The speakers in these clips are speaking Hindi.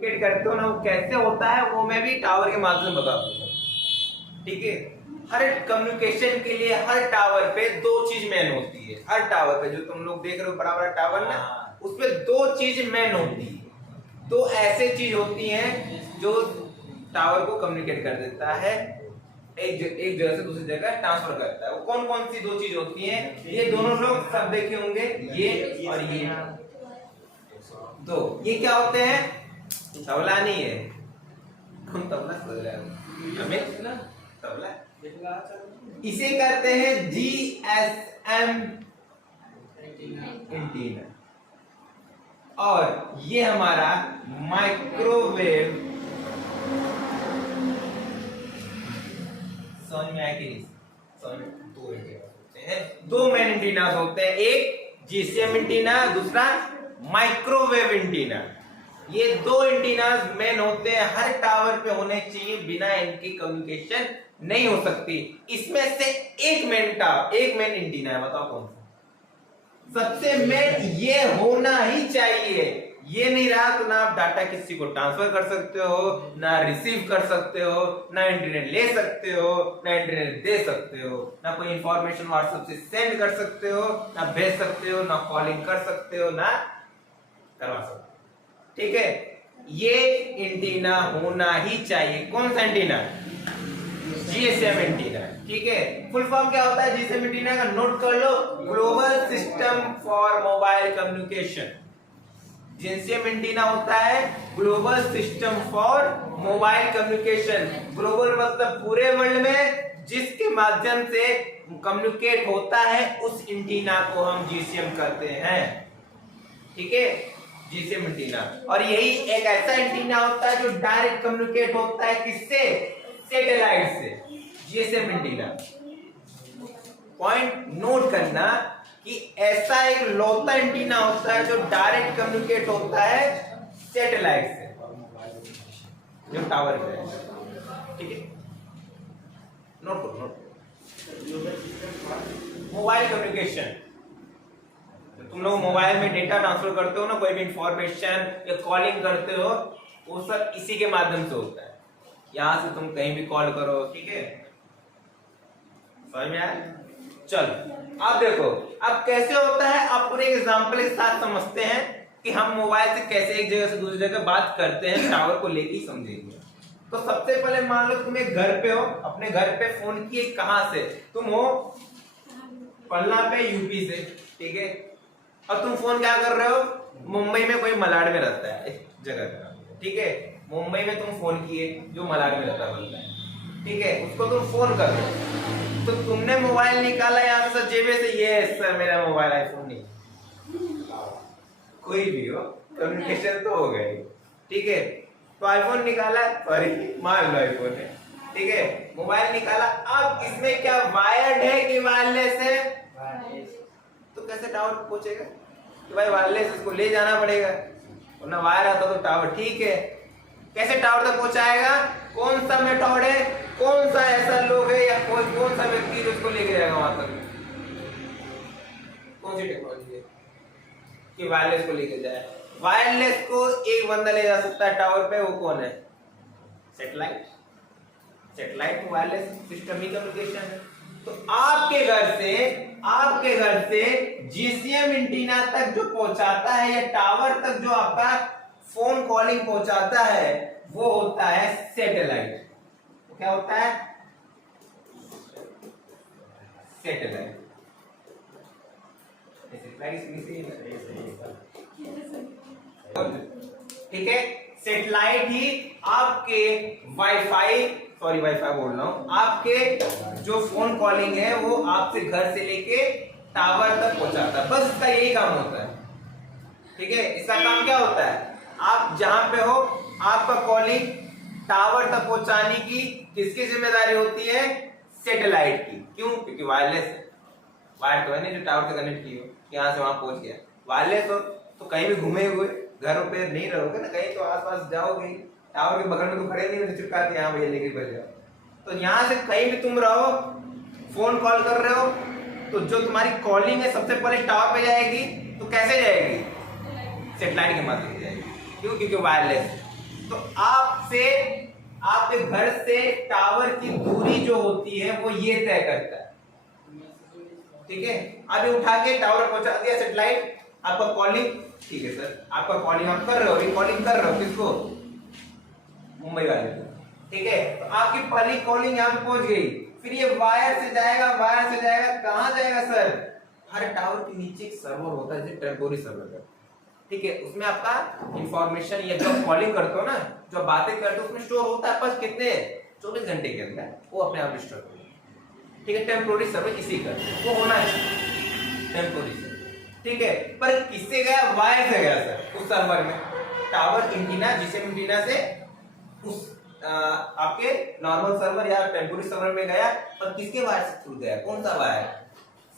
कम्युनिकेट करते हो ना, वो कैसे होता है वो मैं भी टावर के माध्यम से बता दूंगा। ठीक है, हर कम्युनिकेशन के लिए हर टावर पे दो चीज मेन होती है। हर टावर पे जो तुम लोग देख रहे हो बड़ा बड़ा टावर ना, उसपे दो चीज मेन होती है। दो ऐसे चीज होती हैं जो टावर को कम्युनिकेट कर देता है, एक जगह से दूसरी जगह ट्रांसफर करता है। वो कौन कौन सी दो चीज होती हैं? ये दोनों लोग सब देखे होंगे, ये और ये दो। ये क्या होते हैं? तबला नहीं है। कौन तबला समझ रहा है? हमें तबला। इसे कहते हैं जीएसएम एंटीना। और ये हमारा माइक्रोवेव, समझ में आया कि नहीं? समझ में दो होते हैं, दो मेन एंटीना होते हैं, एक जीएसएम एंटीना, दूसरा माइक्रोवेव एंटीना। ये दो एंटीना मेन होते हैं, हर टावर पे होने चाहिए, बिना इनकी कम्युनिकेशन नहीं हो सकती। इसमें से एक मेन एंटीना है, बताओ कौन सा? सबसे मेन ये होना ही चाहिए। ये नहीं रहा तो ना आप डाटा किसी को ट्रांसफर कर सकते हो, ना रिसीव कर सकते हो, ना इंटरनेट ले सकते हो, ना इंटरनेट दे सकते हो, ना कोई इंफॉर्मेशन व्हाट्सएप से सेंड कर सकते हो, ना भेज सकते हो, ना कॉलिंग कर सकते हो, ना करवा सकते हो। ठीक है, ये एंटीना होना ही चाहिए। कौन सा एंटीना? GSM antenna. ठीक है, फुल फॉर्म क्या होता है जीएसएम एंटीना का? नोट कर लो, global system for mobile communication. GSM antenna होता है global system for mobile communication. Global मतलब पूरे वर्ल्ड में जिसके माध्यम से कम्युनिकेट होता है उस एंटीना को हम जीएसएम कहते हैं। ठीक है, जीएसएम एंटीना। और यही एक ऐसा एंटीना होता है जो डायरेक्ट कम्युनिकेट होता है किससे? सैटेलाइट से। जीएसएम एंटीना, पॉइंट नोट करना कि ऐसा एक लौता एंटीना होता है जो डायरेक्ट कम्युनिकेट होता है सैटेलाइट से, जो टावर पे है। ठीक है, नोट करो, नोट करो। मोबाइल कम्युनिकेशन, तुम लोग मोबाइल में डेटा ट्रांसफर करते हो ना, कोई भी इंफॉर्मेशन या कॉलिंग करते हो, वो सब इसी के माध्यम से होता है। यहां से तुम कहीं भी कॉल करो। ठीक है, समझ में आया? चलो अब देखो अब कैसे होता है, आप पूरे एग्जांपल के साथ समझते हैं कि हम मोबाइल से कैसे एक जगह से दूसरी जगह बात करते हैं, टावर को लेके ही समझेंगे। तो सबसे पहले मान लो तुम एक घर पे हो, अपने घर पे फोन किए, कहां से? तुम हो पलना पे, यूपी से। ठीक है, अब तुम फोन क्या कर रहे हो? मुंबई में कोई मलाड में रहता है एक जगह का। ठीक है, मुंबई में तुम फोन किए, जो मलाड में रहता है। ठीक है, उसको तुम फोन कर रहे हो, तो तुमने मोबाइल निकाला यहाँ से जेबे से, ये सर मेरा मोबाइल आईफोन नहीं, कोई भी हो, कम्युनिकेशन तो हो गई। ठीक है, तो आईफोन निकाला, सॉरी मान लो आईफोन है। ठीक है, मोबाइल निकाला, अब इसमें क्या वायर्ड है कि वायरलेस है? तो कैसे टावर पहुंचेगा? तो भाई वायरलेस, इसको ले जाना पड़ेगा, वरना वायर आता तो टावर। ठीक है, कैसे टावर तक पहुंचाएगा? कौन सा मेथड है? कौन सा ऐसा लोग है या कौन सा व्यक्ति जो उसको लेके जाएगा वहां तक? कौन सी टेक्नोलॉजी है कि वायरलेस को लेके जाए? वायरलेस को एक बंदा ले जा सकता है टावर पे, वो कौन है? सैटेलाइट। सैटेलाइट वायरलेस सिस्टम ही कम्युनिकेशन है। तो आपके घर से जीएसएम एंटीना तक जो पहुंचाता है, या टावर तक जो आपका फोन कॉलिंग पहुंचाता है, वो होता है सैटेलाइट। क्या होता है? सैटेलाइट। ठीक है, सैटेलाइट ही आपके वाईफाई बोल रहा हूं, आपके जो फोन कॉलिंग है वो आपसे घर से लेके टावर तक पहुंचाता है। बस इसका यही काम होता है। ठीक है, इसका काम क्या होता है? आप जहां पे हो, आपका कॉलिंग टावर तक पहुंचाने की किसकी जिम्मेदारी होती है? सैटेलाइट की। क्यों? क्योंकि वायरलेस है। वायर तो है नहीं जो टावर से कनेक्ट की हो, यहाँ से वहां पहुंच गया। वायरलेस हो तो कहीं भी घूमे हुए घरों पे नहीं रहोगे ना, कहीं तो आसपास जाओगे, टावर के बगल में तो खड़े नहीं होते चिपकाते, यहाँ भैया लेके बज जाओ। तो यहाँ से कहीं भी तुम रहो, फोन कॉल कर रहे हो, तो जो तुम्हारी कॉलिंग है सबसे पहले टावर पे जाएगी। तो कैसे जाएगी? सैटेलाइट के माध्यम से जाएगी। क्यों? क्योंकि वायरलेस। तो आपसे आपके घर से टावर की दूरी जो होती है वो ये तय करता है, ठीक है। अभी उठा के टावर पहुंचा दिया सैटेलाइट, आपका कॉलिंग, ठीक है सर, आपका कॉलिंग आप कर रहे हो, अभी कॉलिंग कर रहे हो किसको, मुंबई वाले को, ठीक है। तो आपकी पहली कॉलिंग यहाँ पे पहुंच गई, फिर ये वायर से जाएगा, वायर से जाएगा, कहां जाएगा सर, हर टावर के नीचे एक सर्वर होता है, जैसे टेम्पोरी सर्वर है, ठीक है। उसमें आपका इंफॉर्मेशन, ये जो कॉलिंग करते हो ना, जो बातें करते हो, उसमें स्टोर होता है, बस कितने 24 घंटे के अंदर वो अपने आप स्टोर होता है, ठीक है। टेम्पोरी सर्वर इसी का वो होना चाहिए, टेम्पोरी सर्वर, ठीक है। पर किससे गया, वायर से गया सर, उस सर्वर में टावर एंटीना, जिससे एंटीना से उस आपके नॉर्मल सर्वर या टेम्पोरी सर्वर में गया, और किसके वायर से थ्रू गया, कौन सा वायर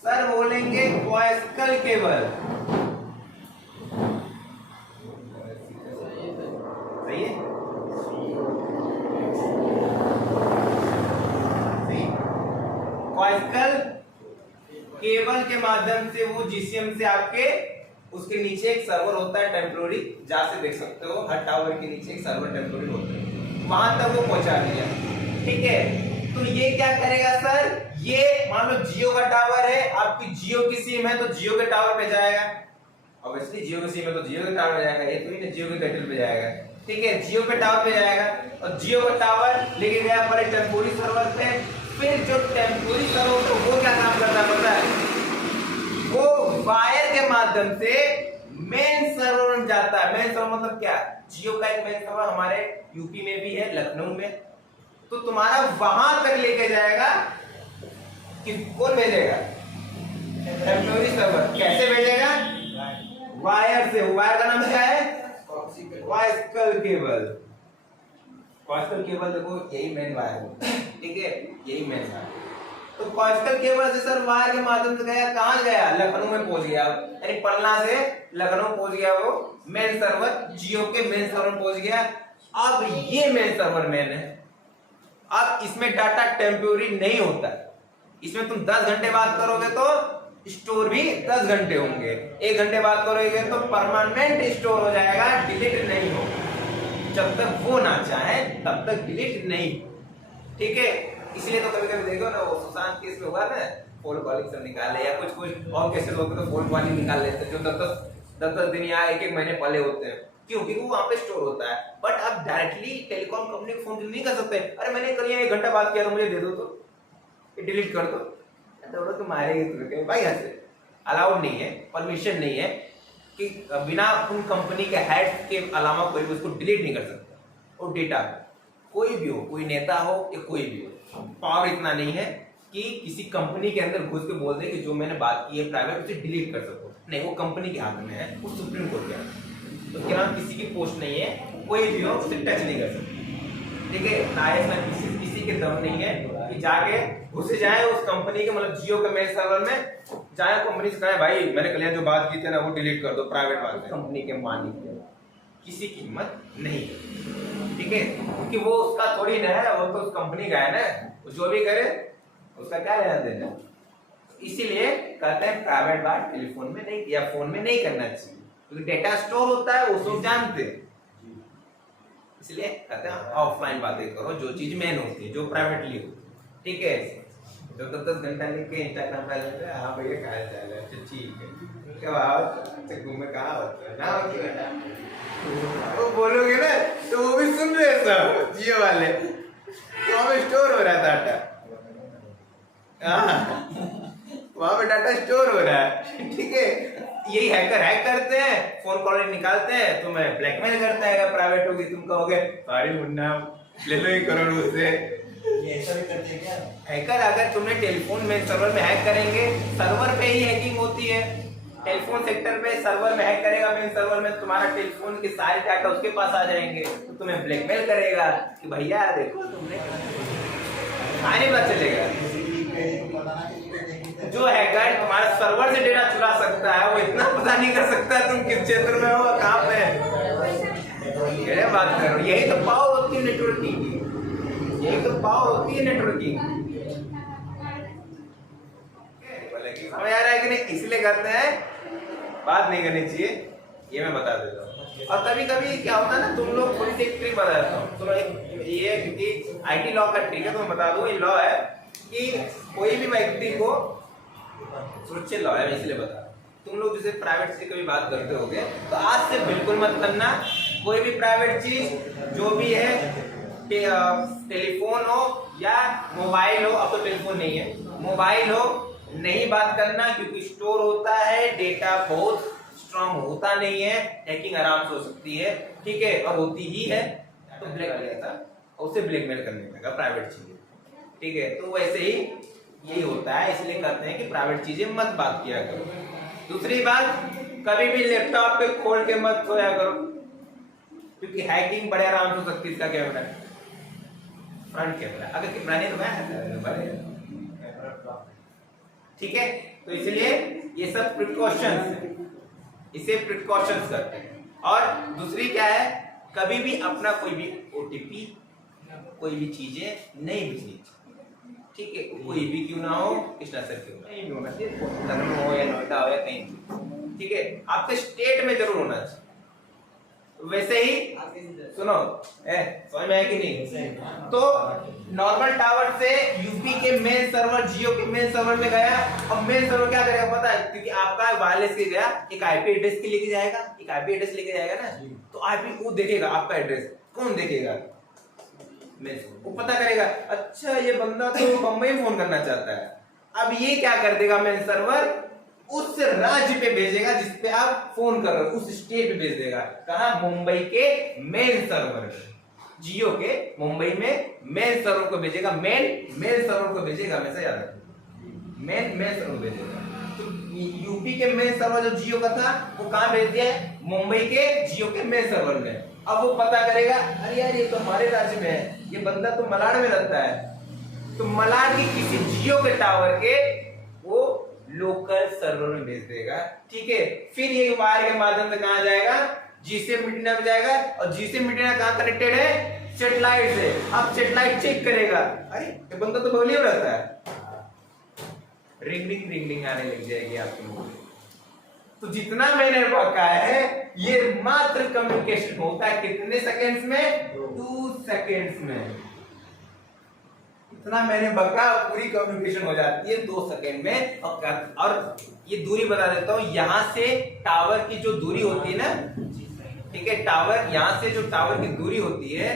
सर, बोलेंगे कोएक्सियल केबल, सही है, कोएक्सियल केबल के माध्यम से वो जीसीएम से आपके उसके नीचे एक सर्वर होता है टेम्पोरी, जहां से देख सकते हो हर टावर के नीचे एक सर्वर टेम्पोरी होता है, वहां तक वो पहुंचा दिया, ठीक है। तो ये क्या करेगा सर, ये मान लो जियो का टावर है, आपकी जियो की सिम है तो जियो के टावर पे जाएगा, ऑब्वियसली जियो की सिम है तो जियो के टावर पे जाएगा, ये तो नहीं जियो के केबल पे जाएगा, ठीक है, जियो के टावर पे जाएगा, और जियो का टावर लेके गया पहले टेम्पोरी सर्वर पे, फिर जो टेम्पोरी सर्वर तो वो क्या काम करता है पता है, वो वायर के माध्यम से मेन सर्वर में जाता है। मेन सर्वर मतलब क्या, जियो का एक मेन सर्वर हमारे यूपी में भी है, लखनऊ में, तो तुम्हारा वहां तक लेके जाएगा, कि कौन भेजेगा, टेम्पोरी सर्वर, कैसे भेजेगा, वायर से, वायर का नाम क्या है, कोएक्सियल केबल, कोएक्सियल केबल देखो यही मेन वायर है, ठीक है, यही मेन वायर। तो कोएक्सियल केबल से सर वायर के माध्यम से गया, कहां गया, लखनऊ में पहुंच गया, यानी पटना से लखनऊ पहुंच गया, वो मेन सर्वर, जियो के मेन सर्वर पहुंच गया। अब ये मेन सर्वर मेन है, अब इसमें डाटा टेम्पोरी नहीं होता, इसमें तुम 10 घंटे बात करोगे तो स्टोर भी 10 घंटे होंगे, 1 घंटे बात करोगे तो परमानेंट स्टोर हो जाएगा, डिलीट नहीं होगा, जब तक वो ना चाहे तब तक डिलीट नहीं, ठीक है। इसलिए तो कभी कभी देखो ना, वो सुशांत केस में हुआ ना, फोन कॉलिंग सब निकाले, या कुछ और केसेस होते तो फोन कॉलिंग निकाल लेते, जो 10 दिन या 1 महीने पहले होते हैं, क्योंकि वो वहां पे स्टोर होता है। बट आप डायरेक्टली टेलीकॉम कंपनी को फोन नहीं कर सकते, अरे मैंने कल 1 घंटा बात किया तो मुझे दे दो, तो डिलीट कर दो, तो मारेंगे भाई, ऐसे अलाउड नहीं है, परमिशन नहीं है कि बिना उन कंपनी के हेड के अलावा कोई भी उसको डिलीट नहीं कर सकता। और डेटा कोई भी हो, कोई नेता हो या कोई भी हो, पावर इतना नहीं है कि किसी कंपनी के अंदर घुस के बोल दे कि जो मैंने बात की है प्राइवेट, उसे डिलीट कर सको, नहीं, वो कंपनी के हाथ में है, वो सुप्रीम कोर्ट के हाथ में, तो क्या किसी की पोस्ट नहीं है, कोई भी हो उसे टच नहीं कर सकता, ठीक है। ना किसी के दम नहीं है कि जाके घुसे जाए उस कंपनी के, मतलब जियो के मेन सर्वर में जाए, कंपनी से कहे भाई मैंने कल जो बात की थी ना वो डिलीट कर दो, प्राइवेट बात, कंपनी के मालिक किसी की हिम्मत नहीं, ठीक है, क्योंकि वो उसका थोड़ी ना है, वो तो उस कंपनी का है ना, वो जो भी करे उसका क्या लेना देना। इसीलिए कहते हैं प्राइवेट बात टेलीफोन में नहीं या फोन में नहीं करना चाहिए, क्योंकि डेटा स्टोर होता है, वो सब जानते हैं, इसलिए कहते हैं ऑफलाइन बातें करो, जो चीज मेन होती है, जो प्राइवेटली होती है, ठीक है। जो 10 घंटा लिख के इंस्टाग्राम पे लेते हैं, हाँ भैया क्या चल रहा है, ठीक है, क्या बात घूमे कहाँ होता है ना, वो बोलोगे ना तो वो भी सुन रहे हैं सब जियो वाले, तो वहां पे स्टोर हो रहा है डाटा, वहां पे डाटा स्टोर हो रहा है, ठीक है। यही हैकर हैक करते हैं, फोन कॉल निकालते हैं, तुम्हें ब्लैकमेल करता है, अगर प्राइवेट होगी तुम कहोगे अरे मुन्ना ले लो 1 करोड़ उससे, ये ऐसा भी करते हैं क्या हैकर, अगर तुमने टेलीफोन में सर्वर में हैक करेंगे, सर्वर पे ही हैकिंग होती है, टेलीफोन सेक्टर पे सर्वर में हैक करेगा, मेन सर्वर में तुम्हारा टेलीफोन के सारे डाटा उसके पास आ जाएंगे, तो तुम्हें ब्लैकमेल करेगा कि भैया देखो तुमने, आने पता चलेगा। जो हैकर तुम्हारे सर्वर से डेटा चुरा सकता है, वो इतना पता नहीं कर सकता तुम किस क्षेत्र में हो, कहाँ पे है, बात करो, यही तो पावर होती है नेटवर्किंग की, यही तो पावर होती है नेटवर्किंग, समझ आ रहा है कि नहीं, इसलिए कहते हैं बात नहीं करनी चाहिए, ये मैं बता देता हूँ। और कभी कभी क्या होता है ना, तुम लोग थोड़ी सी ट्रिक बता देता हूँ। सुनो, ये क्योंकि आईटी लॉ का ट्रिक है, तो मैं बता दूं, ये लॉ है कि कोई भी व्यक्ति को, सुरक्षित लॉ है, मैं इसलिए बता, तुम लोग जैसे प्राइवेट से कभी बात करते होगे तो आज से बिल्कुल मत करना। कोई भी प्राइवेट चीज जो भी है, टेलीफोन हो या मोबाइल हो, अब तो टेलीफोन नहीं है, मोबाइल हो, नहीं बात करना, क्योंकि स्टोर होता है डेटा, बहुत स्ट्रॉन्ग होता नहीं है, हैकिंग आराम से हो सकती है, ठीक है, और होती ही है। तो ब्लैक लिया था, उसे ब्लैकमेल करने लगा प्राइवेट चीजें, ठीक है। तो वैसे ही यही होता है, इसलिए कहते हैं कि प्राइवेट चीजें मत बात किया करो। दूसरी बात, कभी भी लैपटॉप पे खोल के मत सोया करो, क्योंकि हैकिंग बड़े आराम से हो सकती है। इसका कैमरा, फ्रंट कैमरा, अगर कैमरा नहीं तो मैं, ठीक है। तो इसलिए ये सब प्रिकॉशंस है, इसे प्रिकॉशंस करते हैं। और दूसरी क्या है, कभी भी अपना कोई भी ओटीपी, कोई भी चीजें नहीं भेजनी चाहिए, ठीक है, कोई भी क्यों ना हो, कृष्णा सर क्यों नहीं भी होना चाहिए, लखनऊ हो या नोएडा हो या कहीं, ठीक है, आपके स्टेट में जरूर होना चाहिए। वैसे ही सुनो, समझ में आया कि नहीं? तो नॉर्मल टावर से यूपी के मेन सर्वर, जियो के मेन सर्वर में गया, अब मेन सर्वर क्या करेगा पता है, क्योंकि आपका वायरलेस के गया, एक आईपी एड्रेस के लेके जाएगा, एक आईपी एड्रेस लेके जाएगा ना, तो आईपी वो देखेगा, आपका एड्रेस कौन देखेगा, वो पता करेगा, अच्छा ये बंदा तो बम्बई फोन करना चाहता है। अब ये क्या कर देगा, मेन सर्वर उस राज्य पे भेजेगा जिसपे आप फोन कर रहे हो, उस स्टेट पे भेज देगा। कहा, मुंबई के मेन सर्वर, जियो के मुंबई में मेन सर्वर को भेजेगा, मेन सर्वर को भेजेगा, हमेशा याद रखना, मेन सर्वर भेजेगा। तो यूपी के मेन सर्वर जो जियो का था, वो कहां भेज दिया है, मुंबई के जियो के मेन सर्वर में। अब वो पता करेगा, अरे यार ये तो हमारे राज्य में है, ये बंदा तो मलाड में रहता है, तो मलाड की किसी जियो के टावर के वो लोकल सर्वर में भेज देगा, ठीक है। फिर ये वायर के माध्यम से कहां जाएगा, जीसीएम एंटीना पे जाएगा, और जीसीएम एंटीना कहां कनेक्टेड है, सैटेलाइट से। अब सैटेलाइट चेक करेगा, अरे ये बंदा तो बगल में रहता है, रिंग आने लग जाएगी आपके मुंह में। तो जितना मैंने बका है, ये मात्र कम्युनिकेशन होता है कितने सेकेंड्स में, 2 सेकेंड्स में। इतना मैंने बका, पूरी कम्युनिकेशन हो जाती है 2 सेकेंड में। और ये दूरी बता देता हूं, यहां से टावर की जो दूरी होती है ना, ठीक है, टावर, यहां से जो टावर की दूरी होती है,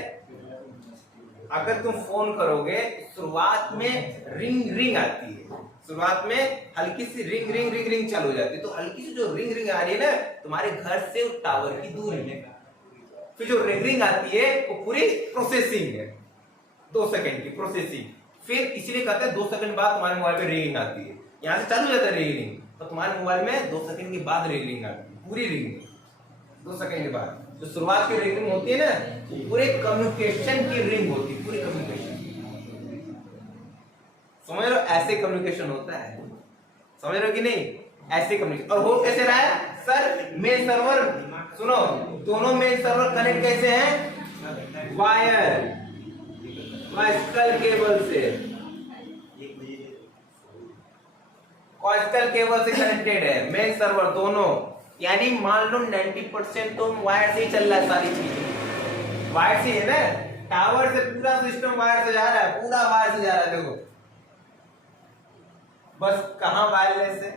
अगर तुम फोन करोगे, शुरुआत में रिंग आती है, शुरुआत में हल्की सी रिंग चालू हो जाती है, तो हल्की सी जो रिंग आ रही है ना, तुम्हारे घर से उस टावर की दूरी है। फिर जो रिंग आती है वो पूरी प्रोसेसिंग है, 2 सेकंड की प्रोसेसिंग। फिर इसलिए कहते हैं 2 सेकंड बाद तुम्हारे मोबाइल पे रिंग आती है, यहां से चालू हो जाता है रिंग, तो तुम्हारे मोबाइल में 2 सेकंड के बाद रिंग आती है, पूरी रिंग 2 सेकंड के बाद। जो शुरुआत की रिंग होती है ना, पूरे कम्युनिकेशन की रिंग होती है, पूरी कम्युनिकेशन, समझ लो, ऐसे कम्युनिकेशन होता है, समझ रहे हो कि नहीं, ऐसे कम्युनिकेशन। और हो कैसे रहा है सर, मेन सर्वर, सुनो, दोनों मेन सर्वर कनेक्ट कैसे हैं, वायर, कॉइक्सियल केबल से, कॉइक्सियल केबल से कनेक्टेड है मेन सर्वर दोनों। यानी मान लो 90% तो वायर से ही चल रहा है, सारी चीजें वायर से है ना, टावर से पूरा सिस्टम वायर से जा रहा है, पूरा वायर से जा रहा है। देखो बस कहां वायरलेस है,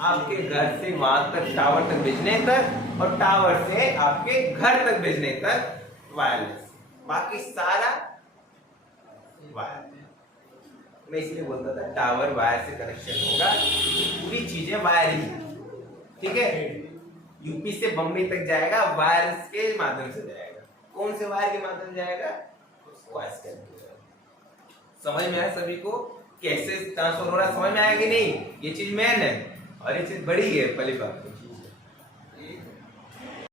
आपके घर से वहां तक, टावर तक भेजने तक, और टावर से आपके घर तक भेजने तक वायरलेस, बाकी सारा वायर। मैं इसलिए बोलता था टावर वायर से कनेक्शन होगा, पूरी चीजें वायर ही, ठीक है। यूपी से बम्बई तक जाएगा, वायर के माध्यम से जाएगा। कौन से वायर के माध्यम से जाएगा, वायर के। समझ में आया सभी को कैसे ट्रांसफर हो रहा है, समझ में आया कि नहीं? ये चीज मेन है और ये चीज बड़ी है, पहली बात।